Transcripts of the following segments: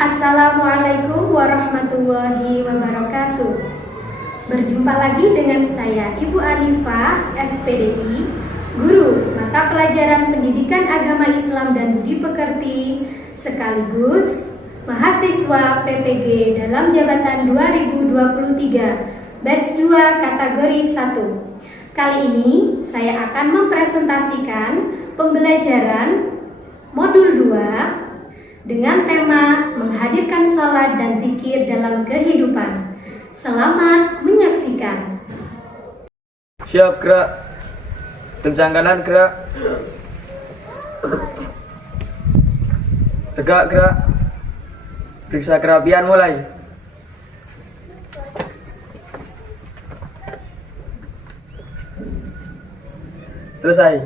Assalamualaikum warahmatullahi wabarakatuh. Berjumpa lagi dengan saya Ibu Anifah, SPDI, Guru Mata Pelajaran Pendidikan Agama Islam dan Budi Pekerti, sekaligus mahasiswa PPG dalam jabatan 2023, batch 2 kategori 1. Kali ini saya akan mempresentasikan pembelajaran modul 2 dengan tema menghadirkan sholat dan zikir dalam kehidupan. Selamat menyaksikan. Siap, gerak. Kencang kanan, gerak. Tegak, gerak. Periksa kerapian, mulai. Selesai.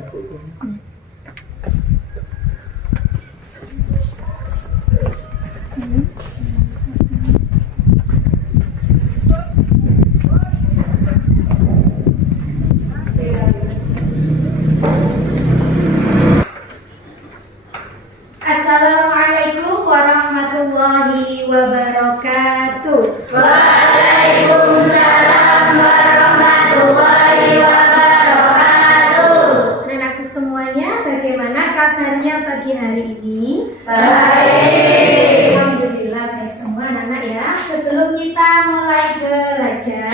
Assalamualaikum warahmatullahi wabarakatuh. Waalaikumsalam warahmatullahi wabarakatuh. Anak-anakku semuanya, bagaimana kabarnya pagi hari ini? Baik. Alhamdulillah baik semua anak-anak ya. Sebelum kita mulai belajar,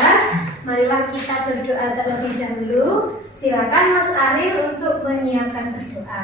marilah kita berdoa terlebih dahulu. Silakan Mas Aril untuk menyiapkan berdoa.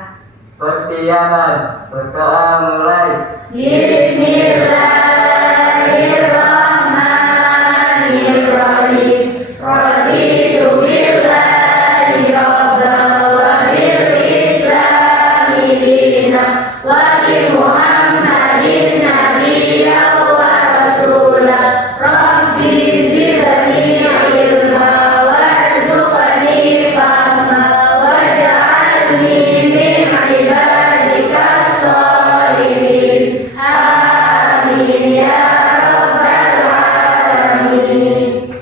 Persiapan, berdoa mulai. Bismillahirrahmanirrahim. Raditu billahi rabban wa bil islami dinan wa bi Muhammadin nabiyyan wa rasulan. Rabbi zidni ilma warzuqni fahma waj'alni min ibadikas sholihin. Amin ya rabbal alamin.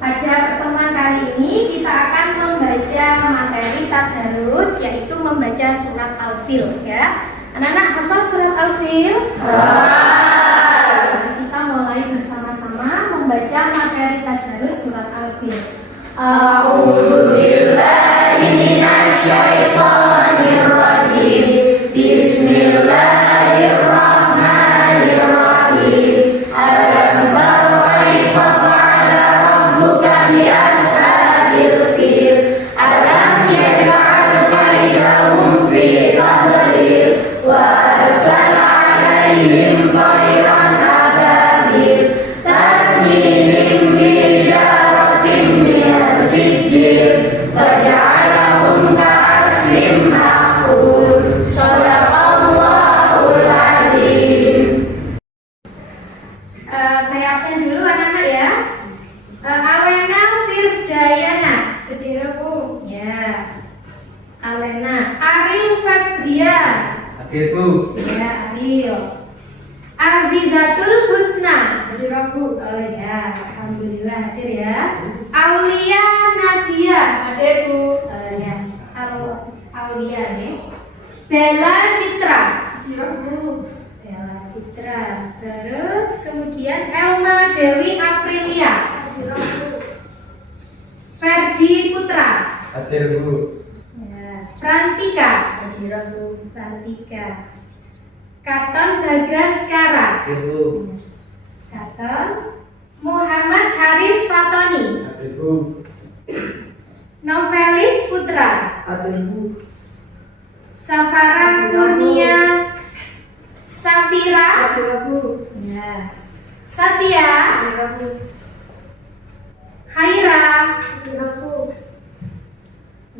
Pada pertemuan kali ini kita akan membaca materi tadarus, yaitu membaca surat Al-Fil ya. Anak-anak hafal surat Al-Fil? Kita mulai bersama-sama membaca materi tadarus surat Al-Fil. A'udzu billahi minasy syaithanir rajim. Bismillahirrahmanirrahim. Alam tara kaifa fa'ala rabbuka bi ashabil fil. Alam yaj'al kaydahum fi tadlil wa arsala 'alaihim tayran ababil tarmihim bi hijaratin min sijil faja'alahum ka'asfin ma'kul. Shadaqallahul adzim. Saya absen dulu anak-anak ya. Alena Firdayana. Kediraku. Ya. Alena. Aril Febrian. Hadirku. Ya, Aril. Azizatul Husna. Kediraku. Oh ya, alhamdulillah hadir ya. Aulia Nadia. Adekku. Ya. Aulia ya. Bella Citra. Kediraku. Bella Citra. Terus kemudian Elma Dewi Aprilia. Kediraku. Ferdi Putra. Hadirku. Ya. Frantika. Kediraku. Frantika. Katon Bagaskara. Hadirku. Katon. Muhammad Haris Fatoni. Hadirku. Novelis Putra. Adekku. Safara Kurnia. Safira. Kediraku. Ya. Satya. Kediraku. Khaira. Kediraku.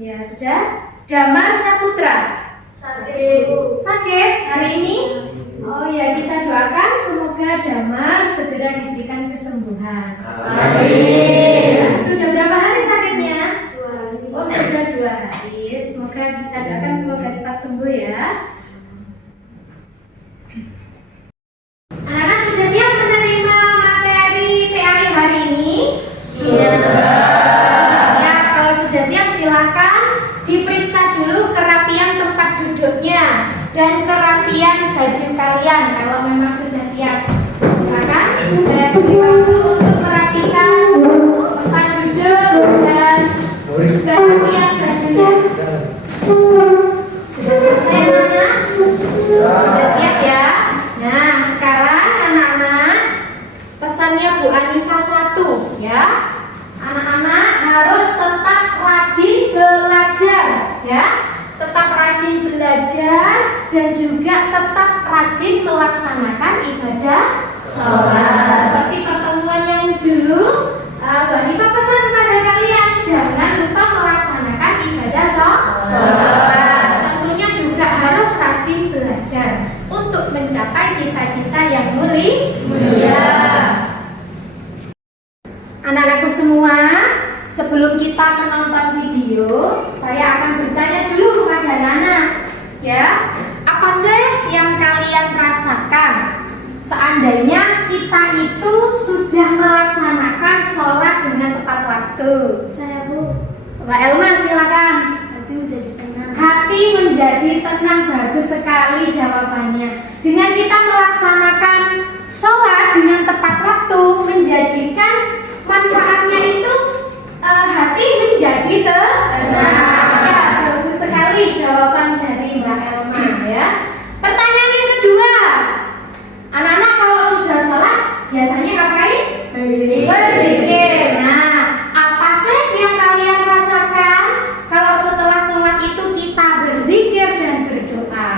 Ya sudah. Damar Saputra. Sakitku. Sakit hari ini? Oh ya, kita doakan semoga Damar segera diberikan kesembuhan. Amin. Sudah berapa hari sakitnya? 2 hari. Oh, sudah 2 hari. Semoga kita doakan semoga cepat sembuh ya. Anak-anak sudah siap menerima materi PAI hari ini? Iya. Ya, kalau sudah siap silakan diperiksa dulu kerapian tempat duduknya. dan kerapian baju kalian kalau memang sudah siap. Silakan saya beri waktu untuk merapikan tempat duduk dan kerapian bajunya. Sudah selesai anak-anak? Sudah siap ya? Nah, sekarang anak-anak pesannya Bu Anifah 1 ya. Anak-anak harus tetap rajin belajar ya. Tetap rajin belajar dan juga tetap rajin melaksanakan ibadah sholat. Seperti pertemuan yang dulu, Bu Anifah pesan kepada kalian jangan lupa melaksanakan ibadah sholat. Tentunya juga harus rajin belajar untuk mencapai cita-cita yang mulia. Anak-anakku semua, sebelum kita menonton video, saya akan bertanya dulu kepada anak-anak, ya, apa sih yang kalian rasakan seandainya kita itu sudah melaksanakan sholat dengan tepat waktu? Saya Bu. Mbak Elma silakan. Hati menjadi tenang. Hati menjadi tenang, bagus sekali jawabannya. Dengan kita melaksanakan sholat dengan tepat waktu, menjadikan manfaatnya itu hati menjadi tenang. Ya, bagus sekali jawaban dari Mbak Elma ya. Pertanyaan yang kedua, anak-anak kalau sudah sholat biasanya ngapain? Berzikir. Nah, apa sih yang kalian rasakan kalau setelah sholat itu kita berzikir dan berdoa?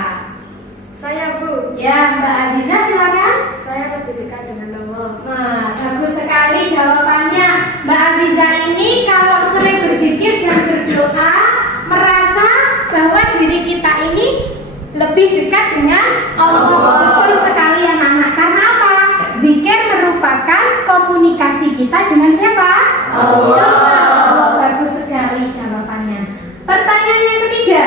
Saya Bu. Ya, Mbak Aziza silakan. Saya lebih dekat dengan Allah. Nah, bagus sekali jawabannya. Mbak Aziza ini kalau sering berzikir dan berdoa merasa bahwa diri kita ini lebih dekat dengan Allah. Betul sekali anak-anak. Karena apa? Zikir merupakan komunikasi kita dengan siapa? Allah. Bagus sekali jawabannya. Pertanyaan yang ketiga.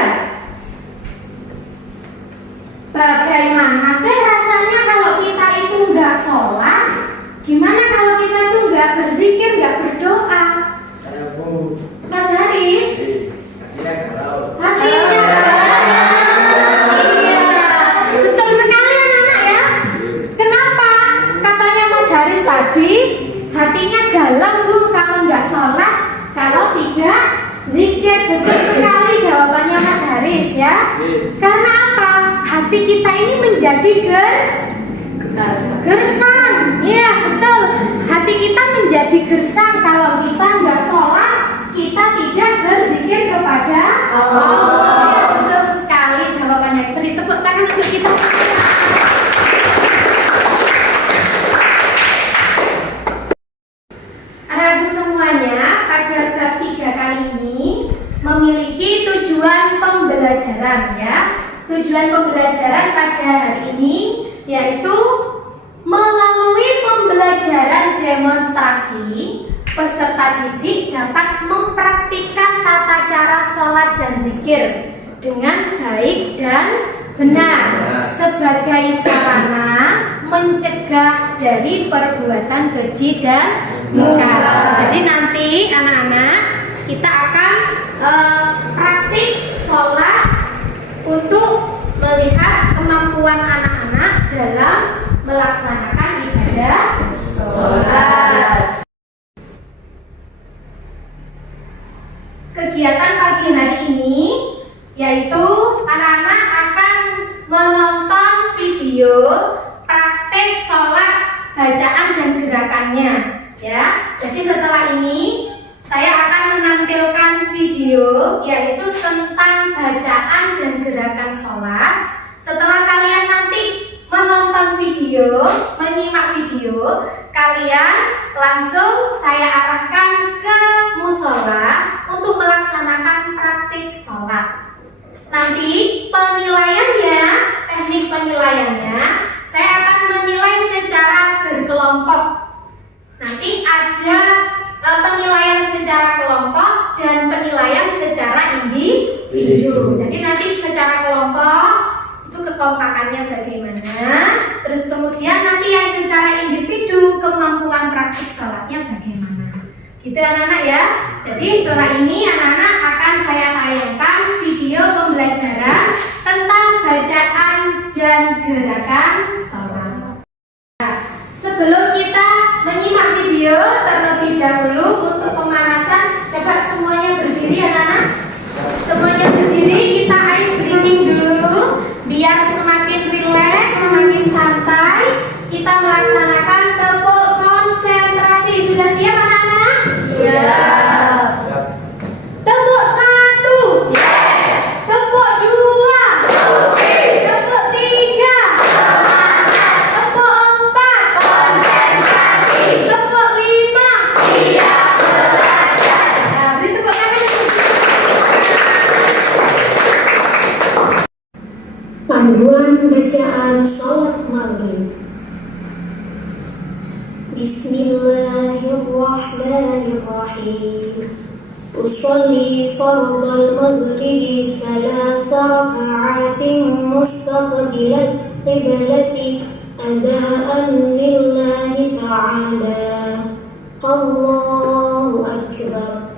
Bagaimana sih rasanya kalau kita itu nggak sholat? Gimana kalau kita tuh nggak berzikir, nggak berdoa? Saya Bu. Mas Haris? Hatinya galau. Hatinya iya, betul sekali anak-anak ya. Kenapa? Katanya Mas Haris tadi hatinya galau Bu kalau nggak sholat, kalau tidak zikir. Betul sekali jawabannya Mas Haris ya. Karena apa? Hati kita ini menjadi gersang. Iya betul. Hati kita menjadi gersang kalau kita nggak sholat, kita tidak berzikir kepada Allah. Ya, betul sekali jawabannya. Beri tepuk tangan untuk kita. Anak-anak semuanya, pada bab 3 kali ini memiliki tujuan pembelajaran ya. Tujuan pembelajaran pada hari ini yaitu melalui pembelajaran demonstrasi, peserta didik dapat mempraktikkan tata cara sholat dan zikir dengan baik dan benar sebagai sarana mencegah dari perbuatan keji dan mungkar. Jadi nanti anak-anak kita akan praktik sholat untuk melihat kemampuan anak-anak dalam melaksanakan ibadah sholat. Kegiatan pagi hari ini yaitu anak-anak akan menonton video praktek sholat, bacaan dan gerakannya ya. Jadi setelah ini saya akan menampilkan video yaitu tentang bacaan dan gerakan sholat. Setelah kalian nanti menonton video, menyimak video, kalian langsung saya arahkan ke musola untuk melaksanakan praktik sholat. Nanti penilaiannya, teknik penilaiannya, saya akan menilai secara berkelompok. Nanti ada penilaian secara kelompok dan penilaian secara individu. Jadi nanti secara kelompok itu kekompakannya bagaimana, terus kemudian nanti yang secara individu kemampuan praktik sholatnya bagaimana. Gitu anak-anak ya. Jadi setelah ini anak-anak akan saya tayangkan video pembelajaran tentang bacaan Panduan bacaan salat maghrib. Bismillahirrahmanirrahim. Usolli fardal maghribi thalatha raka'atin mustaqbilal qiblati adaan lillahi ta'ala. Allahu akbar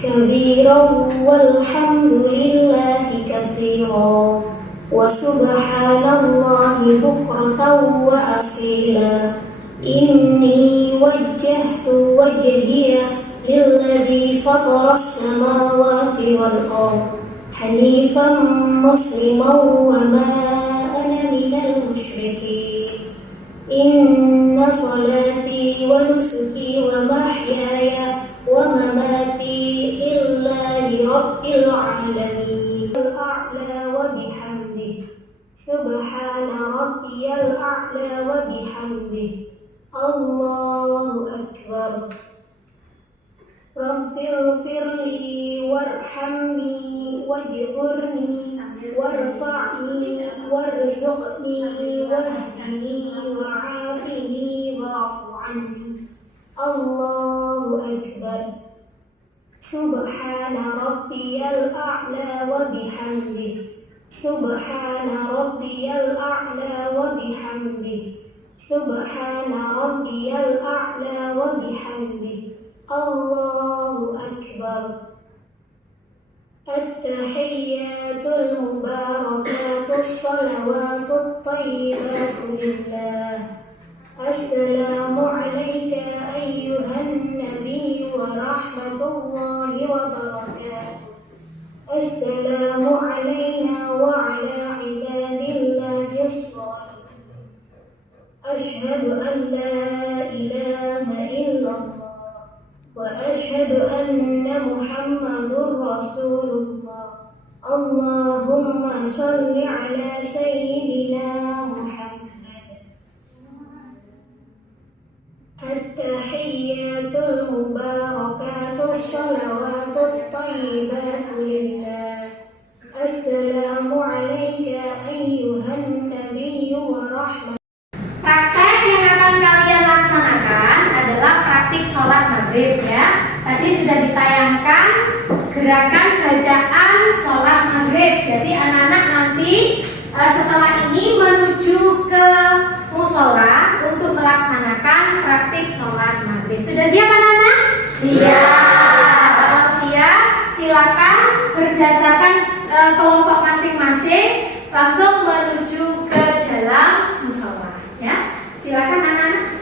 kabiran walhamdulillahi katsiran wa subhanallahi bukratan wa asila. Inni wajjahtu wajhiya lilladzi fataras samawati wal ardh hanifan musliman wa ma ana minal musyrikin. Inna salati wa nusuki wa mahyaya wa mamati lillahi rabbil alamin. Al-a'la wa bihamdihi subhana rabbiyal a'la wa bihamdihi. Allahu akbar. Rabbighfirli warhamni wajburni warfa'ni warzuqni wahdini wa'afini wa'fu anni. Allahu akbar. Subhana rabbiyal a'la wa bihamdihi subhana rabbiyal a'la wa bihamdihi subhana rabbiyal a'la wa bihamdihi. Allahu akbar. At-tahiyyatul mubarakatus salawatut thayyibatu lillah. Assalamu alayka ayyuhan nabiy wa rahmatullahi wa barakatuh. Assalamu alayna wa ala ibadillahi sholihin. Ashhadu an la ilaha illallah wa ashhadu anna Muhammadur Rasulullah. Allahumma shalli ala sayyidina Muhammad. At-tahiyyatul mubarakatus salawatut thayyibatu lillah. Assalamu alayka ayyuhan nabiyyu wa rahmatullahi. Praktek yang akan kalian laksanakan adalah praktik sholat maghrib ya. Tadi sudah ditayangkan gerakan bacaan sholat maghrib. Jadi anak-anak nanti setelah ini menuju ke musola untuk melaksanakan praktik sholat maghrib. Sudah siap anak-anak? Siap. Kalau siap, silakan berdasarkan kelompok masing-masing langsung menuju ke dalam musola. Ya, silakan anak-anak.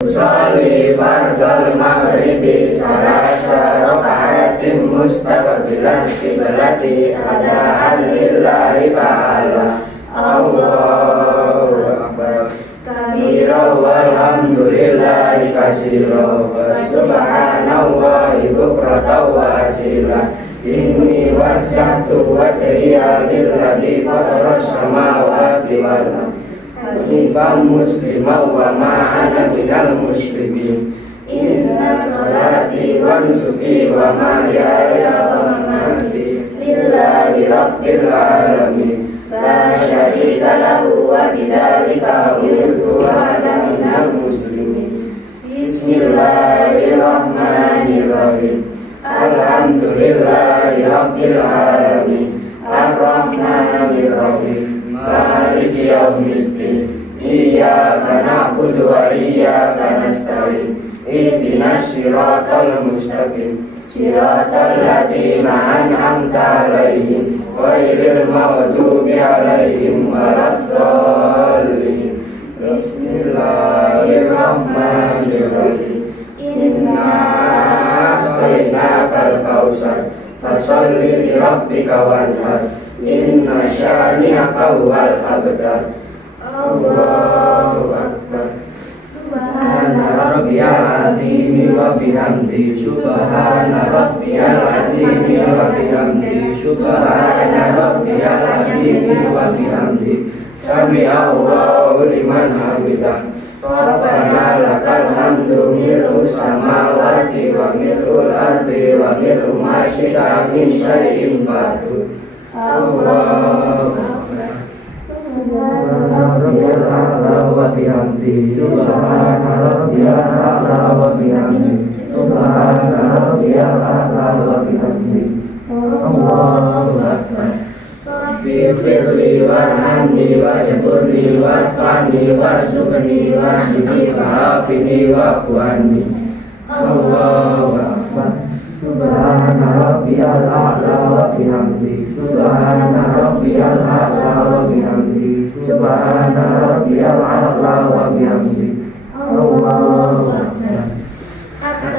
Usolli fardal maghribi salasa raka'atin mustaqbilal qiblati adaan lillahi ta'ala. Allahu akbar kabiran walhamdulillahi katsiran wa subhanallahi bukratan wa asila. Inni wajjahtu wajhiya lilladzi fataras samawati wal ardh hanifan musliman wa ma ana minal musyrikin. Inna salati wa nusuki wa mahyaya wa mamati lillahi rabbil alamin. La syarika lahu wa bidzalika umirtu wa ana minal muslimin. Bismillahirrahmanirrahim. Alhamdulillahi rabbil alamin. Ar-rahmanirrahim. Maliki yaumiddin. Iyyaka na'budu wa iyyaka nasta'in. Ihdinas siratal mustaqim. Siratal ladzina an'amta 'alaihim ghairil maghdubi 'alaihim waladdallin. Bismillahirrahmanirrahim. Inna a'tainakal kautsar fasholli li rabbika wanhar. Inna syani'aka huwal abtar. Allahu akbar. Subhana rabbiyal azim wa bihamdi subhana rabbiyal azim wa bihamdi subhana rabbiyal azim wa bihamdi. Sami Allahu liman hamidah. Rabbana lakal hamdu mil'us samawati wa mil'u mil'ul ardi wa mil'u ma syi'ta min syai'in ba'du. Allahu Akbar. Subhana rabbiyal a'la wa bihamdihi. Subhana rabbiyal a'la wa bihamdihi. Subhana rabbiyal a'la wa bihamdihi. Allahu Akbar. Rabbi firli warhamni wajburni warfani warzuqni wahdini wa'afini wa'fu anni. Allahu Akbar. Subhana rabbiyal a'la wa bihamdihi. Subhana rabbiyal a'la wa bihamdihi. Subhana rabbiyal a'la wa bihamdihi. Allahu Akbar.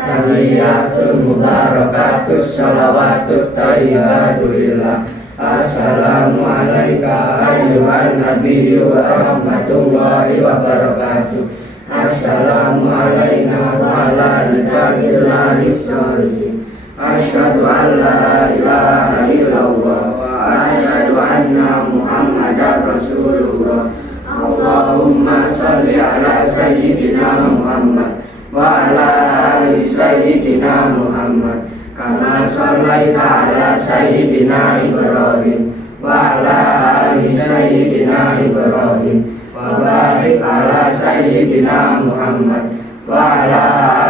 Tahiyyatul mubarakatus shalawatut thayyibatu lillah. Assalamu alayka ayyuhan nabiyyu wa rahmatullahi wa barakatuh. Assalamu alayna wa ala ibadillahi sholihin. Asyhadu an la ilaha illallah wa asyhadu anna Muhammadar Rasulullah. Allahumma shalli ala sayyidina Muhammad wa ala ali sayyidina Muhammad kama shallaita ala sayyidina Ibrahim wa ala ali sayyidina Ibrahim wa barik ala sayyidina Muhammad wa ala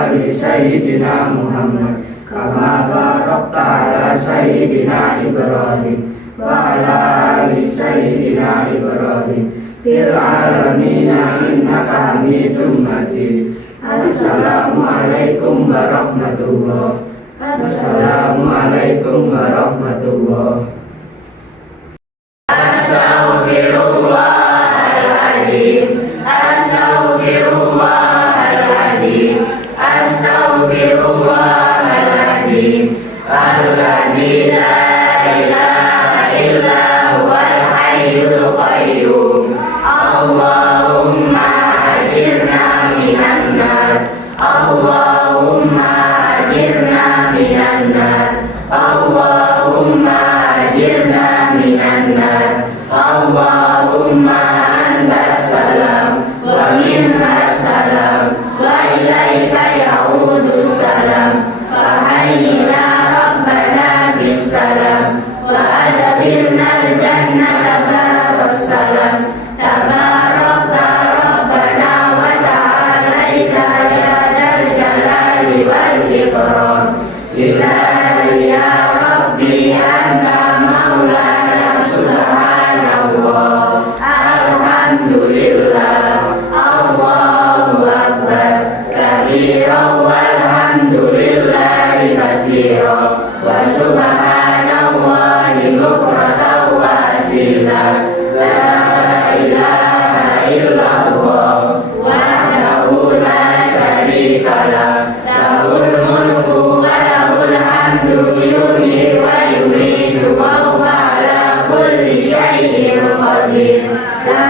ali sayyidina Muhammad kama barakta ala sayyidina Ibrahim wa ala ali sayyidina Ibrahim fil alamina innaka Hamidum Majid. Assalamualaikum warahmatullahi wabarakatuh. Assalamualaikum warahmatullahi wabarakatuh. Astaghfirullahaladzim. Astaghfirullahaladzim. Astaghfirullahaladzim. Alladzi la ilaha illa huwal hayyul qayyum. Allahumma ajirna minan nar. Allahumma ajirna minan nar. Allahumma ajirna minan nar. Allahumma antas salam wa minkas salam wa ilaika ya'udus salam. Fahayyina rabbana bis salam wa adkhilnal jannata daras salam. Tabarakta rabbana wa ta'alaita ya dzal jalali wal ikram. Ilahi ya rabbi anta maulana subhanallah. Alhamdulillah. Allahu akbar kabira walhamdulillahi katsira wa subhanallahi bukratan wa asila. La ilaha illallah wahdahu la syarika lah. Lahul mulku wa lahul hamdu yuhyi wa yumiitu wa huwa ala kulli syai'in qadir. La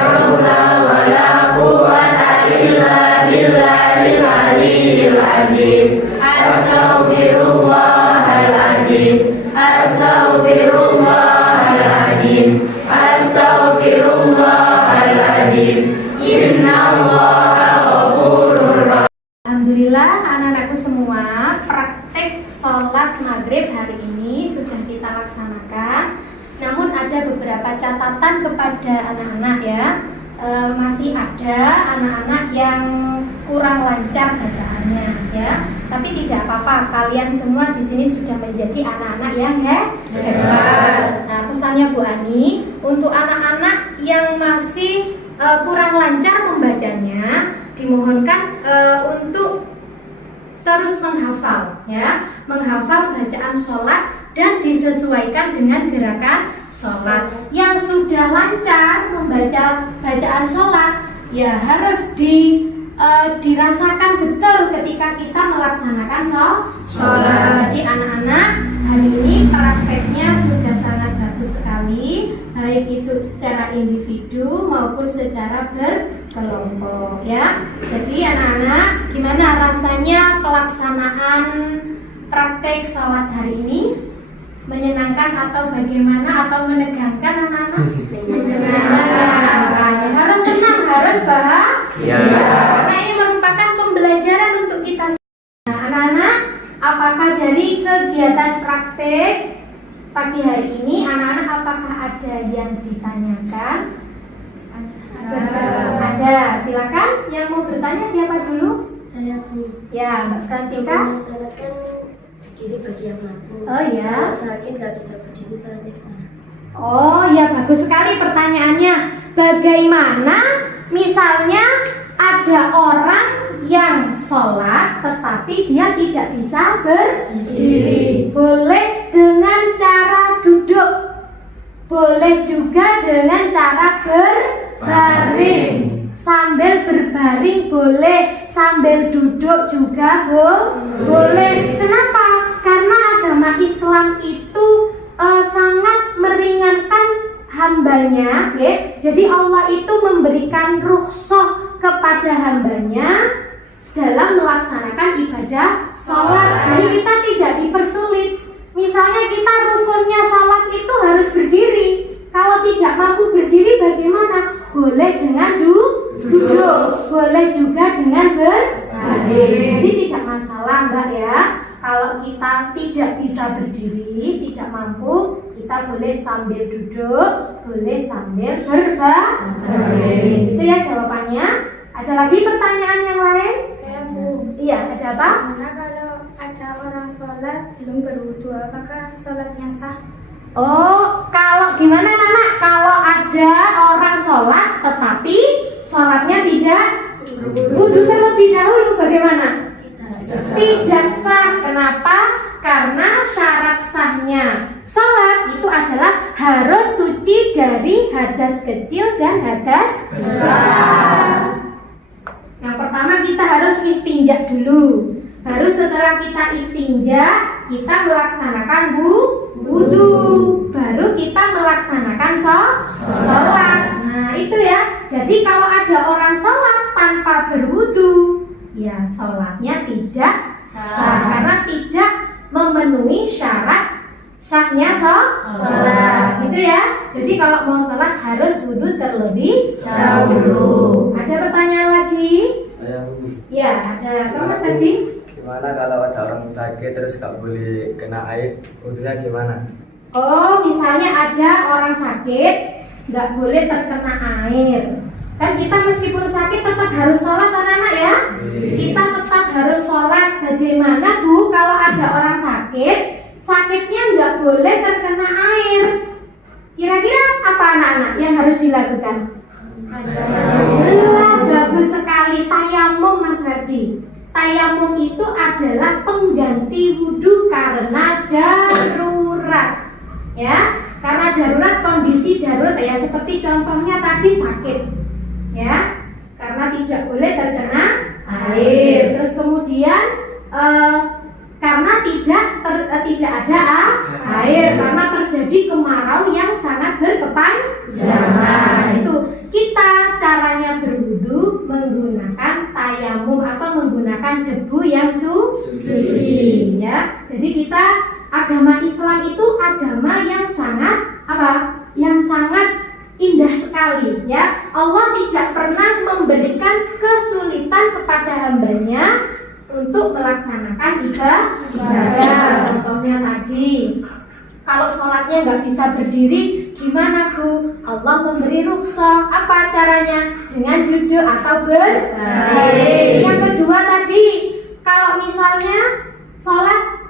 haula wa la quwwata illa billahil aliyyil azim. Astaghfirullahaladzim. Astaghfirullahaladzim. Astaghfirullahaladzim. Innallaha ghafurur rahim. Alhamdulillah anak-anakku semua, praktek sholat maghrib hari ini sudah kita laksanakan. Namun ada beberapa catatan kepada anak-anak ya. Masih ada anak-anak yang kurang lancar bacaannya ya. Tapi tidak apa-apa, kalian semua di sini sudah menjadi anak-anak yang hebat. Nah, pesannya Bu Ani untuk anak-anak yang masih kurang lancar membacanya, dimohonkan untuk terus menghafal ya, menghafal bacaan sholat dan disesuaikan dengan gerakan sholat. Yang sudah lancar membaca bacaan sholat ya harus dirasakan betul ketika kita melaksanakan sholat. Jadi anak-anak hari ini prakteknya sudah sangat bagus sekali, baik itu secara individu maupun secara berkelompok ya. Jadi anak-anak, gimana rasanya pelaksanaan praktek sholat hari ini? Menyenangkan atau bagaimana, atau menegangkan anak-anak? Menyenangkan. Harus senang, harus bahagia. Karena ini merupakan pembelajaran untuk kita. Nah, anak-anak, apakah dari kegiatan praktek pagi hari ini anak-anak apakah ada yang ditanyakan? Ada. Silakan yang mau bertanya siapa dulu? Saya Bu. Ya, Mbak Frantika. Salat kan berdiri bagi yang mampu. Oh ya. Kalau sakit nggak bisa berdiri, salatnya gimana? Oh ya, bagus sekali pertanyaannya. Bagaimana misalnya ada orang yang sholat tetapi dia tidak bisa berdiri? Boleh dengan cara duduk, boleh juga dengan cara berbaring. Sambil berbaring boleh, sambil duduk juga boleh. Kenapa? Karena agama Islam itu sangat meringankan hambanya, ya. Jadi Allah itu memberikan rukhsah kepada hambanya dalam melaksanakan ibadah sholat. Jadi kita tidak dipersulit. Misalnya kita rukunnya sholat itu harus berdiri. Kalau tidak mampu berdiri bagaimana? Boleh dengan duduk, boleh juga dengan berbaring. Jadi tidak masalah Mbak ya. Kalau kita tidak bisa berdiri, tidak mampu, kita boleh sambil duduk, boleh sambil berbaring. Itu ya jawabannya. Ada lagi pertanyaan yang lain? Saya Bu. Iya, ada apa? Karena kalau ada orang sholat belum berwudu, apakah sholatnya sah? Oh, kalau gimana Nana? Kalau ada orang sholat tetapi sholatnya tidak wudu terlebih dahulu, bagaimana? Tidak sah. Kenapa? Karena syarat sahnya sholat itu adalah harus suci dari hadas kecil dan hadas besar. Yang pertama kita harus istinja dulu. Baru setelah kita istinja, kita melaksanakan wudu. Baru kita melaksanakan sholat. Nah itu ya. Jadi kalau ada orang sholat tanpa berwudu, ya sholatnya tidak sah karena tidak memenuhi syarat sahnya sholat. Gitu ya. Jadi kalau mau sholat harus wudu terlebih dahulu. Ada pertanyaan lagi? Saya Bu. Ya, ada apa Mas tadi? Gimana kalau ada orang sakit terus gak boleh kena air, wudunya gimana? Oh, misalnya ada orang sakit nggak boleh terkena air. Kan kita meskipun sakit tetap harus sholat anak-anak ya. Kita tetap harus sholat. Bagaimana Bu kalau ada orang sakit, sakitnya nggak boleh terkena air? Kira-kira apa anak-anak yang harus dilakukan? Bagus sekali, tayamum Mas Ferdi. Tayamum itu adalah pengganti wudhu karena darurat, ya. Karena darurat, kondisi darurat ya, seperti contohnya tadi sakit, ya. Karena tidak boleh terkena air. Terus kemudian karena tidak ada air, karena terjadi kemarau yang sangat berkepanjangan. Itu kita caranya berwudu menggunakan tayamum atau menggunakan debu yang suci, ya. Jadi kita agama Islam itu agama yang sangat apa? Yang sangat indah sekali, ya. Allah tidak pernah memberikan kesulitan kepada hambanya untuk melaksanakan ibadah. Contohnya tadi, kalau sholatnya nggak bisa berdiri, gimana Bu? Allah memberi rukhsah. Apa caranya? Dengan duduk atau berbaring. Yang kedua tadi, kalau misalnya sholat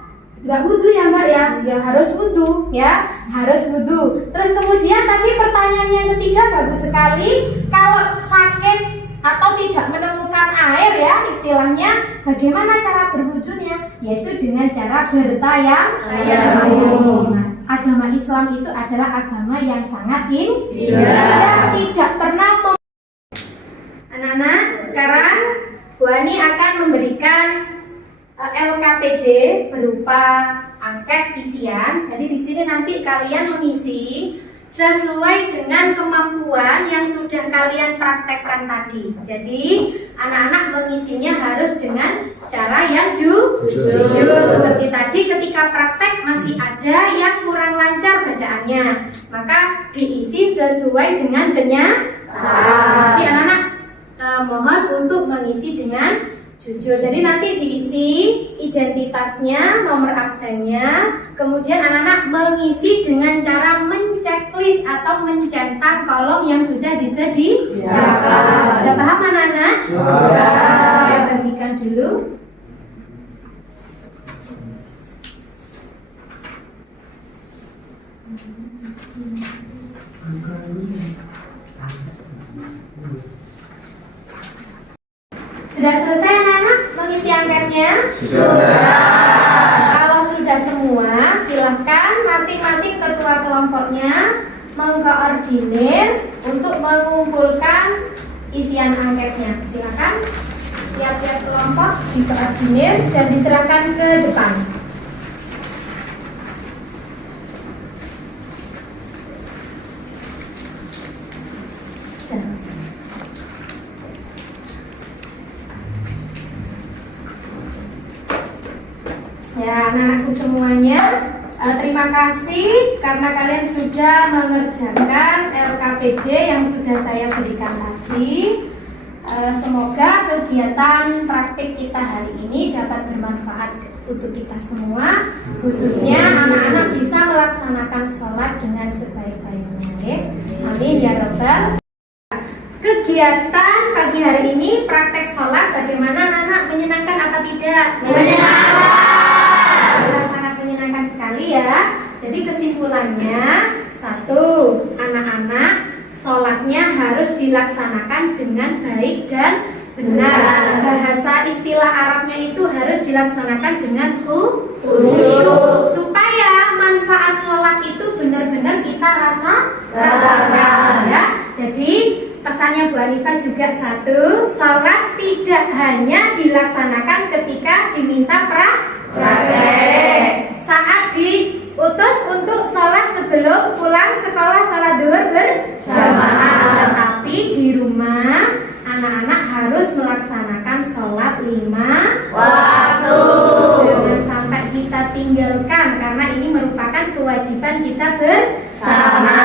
nggak wudu ya Mbak ya, ya harus wudu, ya harus wudu. Terus kemudian tadi pertanyaan yang ketiga bagus sekali. Kalau sakit atau tidak menemukan air ya istilahnya, bagaimana cara berwudunya? Yaitu dengan cara bertayamum. Nah, agama Islam itu adalah agama yang sangat indah, tidak pernah anak-anak. Sekarang Bu Ani akan memberikan LKPD berupa angket isian. Jadi di sini nanti kalian mengisi sesuai dengan kemampuan yang sudah kalian praktekkan tadi. Jadi anak-anak mengisinya harus dengan cara yang jujur. Seperti tadi ketika praktek masih ada yang kurang lancar bacaannya, maka diisi sesuai dengan kenyataan. Jadi anak-anak mohon untuk mengisi dengan jujur. Jadi nanti diisi identitasnya, nomor absennya. Kemudian anak-anak mengisi dengan cara menceklis atau mencetak kolom yang sudah disediakan. Sudah paham anak-anak? Sudah. Saya bagikan dulu. Sudah selesai anak-anak mengisi angketnya? Sudah. Kalau sudah semua, silahkan masing-masing ketua kelompoknya mengkoordinir untuk mengumpulkan isian angketnya. Silahkan tiap-tiap kelompok dikoordinir dan diserahkan ke depan. Ya, anak-anakku semuanya, terima kasih karena kalian sudah mengerjakan LKPD yang sudah saya berikan tadi. Semoga kegiatan praktik kita hari ini dapat bermanfaat untuk kita semua, khususnya anak-anak bisa melaksanakan sholat dengan sebaik-baiknya. Amin ya Rabbal. Kegiatan pagi hari ini praktek sholat bagaimana anak-anak, menyenangkan apa tidak? Sangat menyenangkan sekali ya. Jadi kesimpulannya, satu, anak-anak sholatnya harus dilaksanakan dengan baik dan benar. Bahasa istilah Arabnya itu harus dilaksanakan dengan khusyuk supaya manfaat sholat itu benar-benar kita rasakan ya. Jadi pesannya Bu Hanifah juga satu, sholat tidak hanya dilaksanakan ketika diminta praktek. Saat diutus untuk sholat sebelum pulang sekolah sholat zuhur berjamaah, tetapi di rumah anak-anak harus melaksanakan sholat 5 waktu. Jangan sampai kita tinggalkan karena ini merupakan kewajiban kita bersama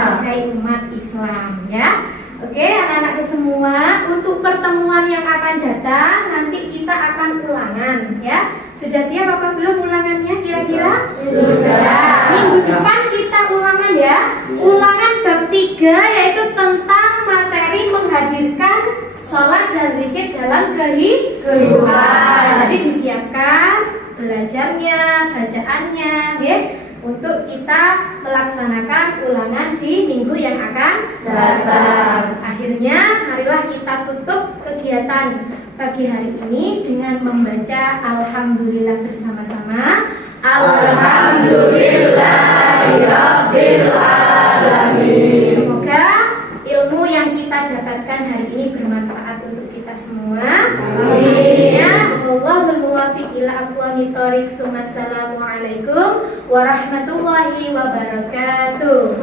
sebagai umat Islam ya. Oke, anak-anakku semua, untuk pertemuan yang akan datang nanti kita akan ulangan ya. Sudah siap apa belum ulangannya kira-kira? Sudah. Minggu depan kita ulangan ya. Ulangan bab 3 yaitu tentang materi menghadirkan sholat dan zikir dalam kehidupan. Jadi disiapkan belajarnya, bacaannya ya, untuk kita melaksanakan ulangan di minggu yang akan datang. Akhirnya marilah kita tutup kegiatan pagi hari ini dengan membaca Alhamdulillah bersama-sama. Alhamdulillahirabbil alamin. Semoga ilmu yang kita dapatkan hari ini bermanfaat untuk kita semua. Amin. Wallahul muwaffiq ila aqwamit thoriq. Wassalamualaikum warahmatullahi wabarakatuh.